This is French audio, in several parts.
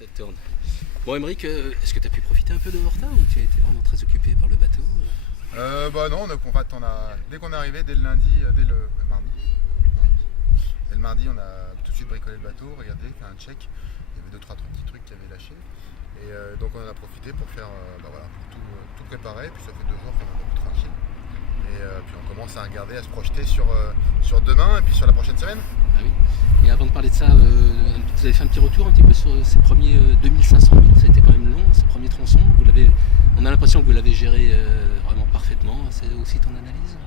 Ça tourne. Bon, Émeric, est-ce que tu as pu profiter un peu de Horta ou tu as été vraiment très occupé par le bateau? Non, dès qu'on est arrivé, dès le lundi, dès le mardi. Dès le mardi, on a tout de suite bricolé le bateau, regardé, fait un check. Il y avait 2-3 petits trucs qui avaient lâché. Et donc on en a profité pour faire, pour tout préparer. Puis ça fait 2 jours qu'on est un peu plus tranquille. Et puis on commence à regarder, à se projeter sur demain et puis sur la prochaine semaine. Ah oui. Et avant de parler de ça, vous avez fait un petit retour un petit peu sur ces premiers 2500 000. Ça a été quand même long, ces premiers tronçons. On a l'impression que vous l'avez géré vraiment parfaitement. C'est aussi ton analyse?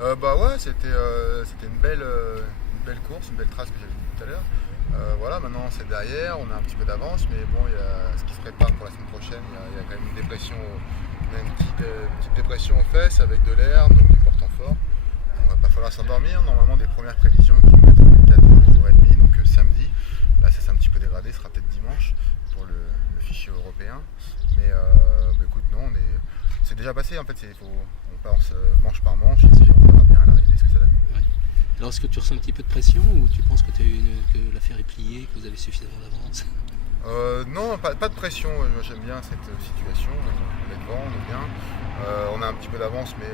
Ouais, c'était une belle course, une belle trace que j'avais dit tout à l'heure. Voilà, maintenant c'est derrière, on a un petit peu d'avance, mais bon, il y a ce qui se prépare pour la semaine prochaine. Il y a quand même une dépression, une petite dépression aux fesses avec de l'air, donc du portant fort. On va pas falloir s'endormir. Normalement, des premières prévisions qui nous mettent en 4 jours et demi, donc samedi. Là, ça s'est un petit peu dégradé, ce sera peut-être dimanche pour le fichier européen. Mais écoute, non, c'est déjà passé. En fait, on pense manche par manche et puis on verra bien à l'arrivée ce que ça donne. Ouais. Alors, est-ce que tu ressens un petit peu de pression ou tu penses que que l'affaire est pliée, que vous avez suffisamment d'avance? Non, pas de pression. Moi, j'aime bien cette situation. On est devant, on est bien. On a un petit peu d'avance, mais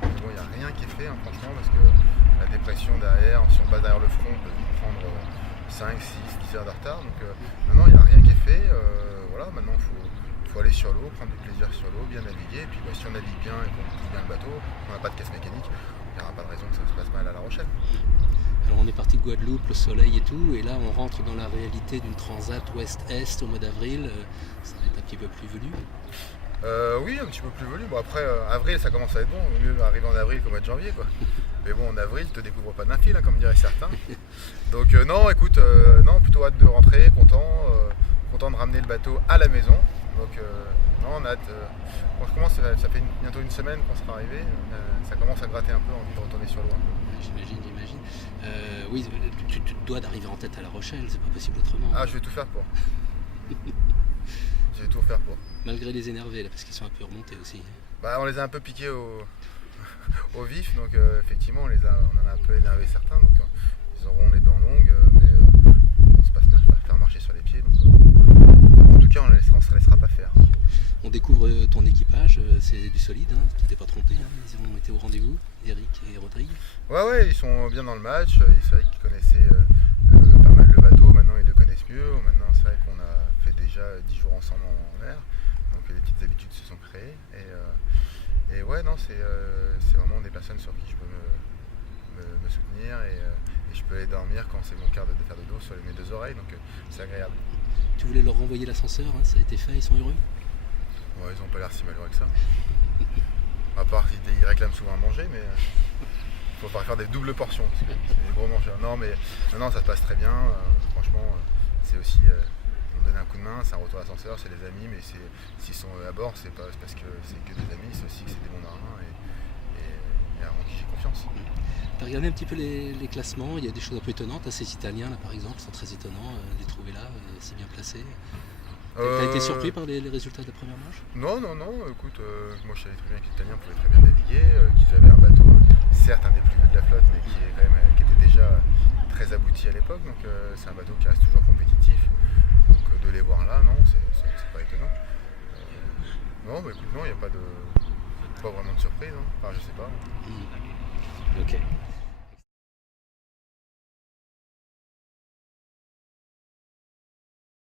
bon, il n'y a rien qui est fait, hein, franchement, parce que la dépression derrière, si on passe derrière le front, on peut vite prendre 5, 6, 10 heures de retard. Donc maintenant, il n'y a rien qui est fait. Voilà, maintenant, il faut aller sur l'eau, prendre du plaisir sur l'eau, bien naviguer. Et puis si on navigue bien et qu'on pousse bien le bateau, on n'a pas de casse mécanique, il n'y aura pas de raison que ça se passe mal à La Rochelle. Alors on est parti de Guadeloupe, le soleil et tout, et là on rentre dans la réalité d'une transat ouest-est au mois d'avril. Ça va être un petit peu plus velu. Oui, un petit peu plus velu. Bon, après, avril, ça commence à être bon. Au mieux arriver en avril qu'au mois de janvier, quoi. Mais bon, en avril, tu te découvres pas d'un fil, hein, comme diraient certains. Donc non, écoute, non, plutôt hâte de rentrer, content de ramener le bateau à la maison. Donc non, on a hâte. Ça fait bientôt une semaine qu'on sera arrivé. Ça commence à gratter un peu, envie de retourner sur l'eau. J'imagine. Oui, tu te dois d'arriver en tête à La Rochelle, c'est pas possible autrement. Ah, je vais tout faire pour. Je vais tout faire pour. Malgré les énervés, là, parce qu'ils sont un peu remontés aussi. On les a un peu piqués au vif, donc effectivement, on en a un peu énervé certains. Donc ils auront les dents longues, mais on se passe faire marcher sur les pieds. Donc, en tout cas, on ne se laissera pas faire. On découvre ton équipage, c'est du solide, hein, tu t'es pas trompé, hein, ils ont été au rendez-vous, Eric et Rodrigue. Ouais, ils sont bien dans le match, c'est vrai qu'ils connaissaient pas mal le bateau, maintenant ils le connaissent mieux, maintenant c'est vrai qu'on a fait déjà 10 jours ensemble en mer, donc les petites habitudes se sont créées, et ouais, non, c'est vraiment des personnes sur qui je peux me soutenir, et je peux aller dormir quand c'est mon quart de faire de dos sur mes 2 oreilles, donc c'est agréable. Tu voulais leur renvoyer l'ascenseur, hein, ça a été fait, ils sont heureux? Ouais, ils ont pas l'air si malheureux que ça. À part qu'ils réclament souvent à manger, mais il faut pas faire des doubles portions, parce que c'est des gros mangeurs. Non, mais maintenant ça se passe très bien. Franchement, c'est aussi, on donne un coup de main, c'est un retour d'ascenseur, c'est des amis, mais s'ils sont à bord, c'est pas parce que c'est que des amis, c'est aussi que c'est des bons marins et en qui j'ai confiance. Tu as regardé un petit peu les classements, il y a des choses un peu étonnantes, ces Italiens là par exemple sont très étonnants, les trouver là, c'est bien placé. T'as été surpris par les résultats de la première manche? Non, écoute, moi je savais très bien que les Italiens pouvaient très bien naviguer, qu'ils avaient un bateau, certes un des plus vieux de la flotte, mais qui était déjà très abouti à l'époque, donc c'est un bateau qui reste toujours compétitif. Donc de les voir là, non, c'est pas étonnant. Non, écoute, non, il n'y a pas vraiment de surprise, hein. Enfin, je sais pas. Ok.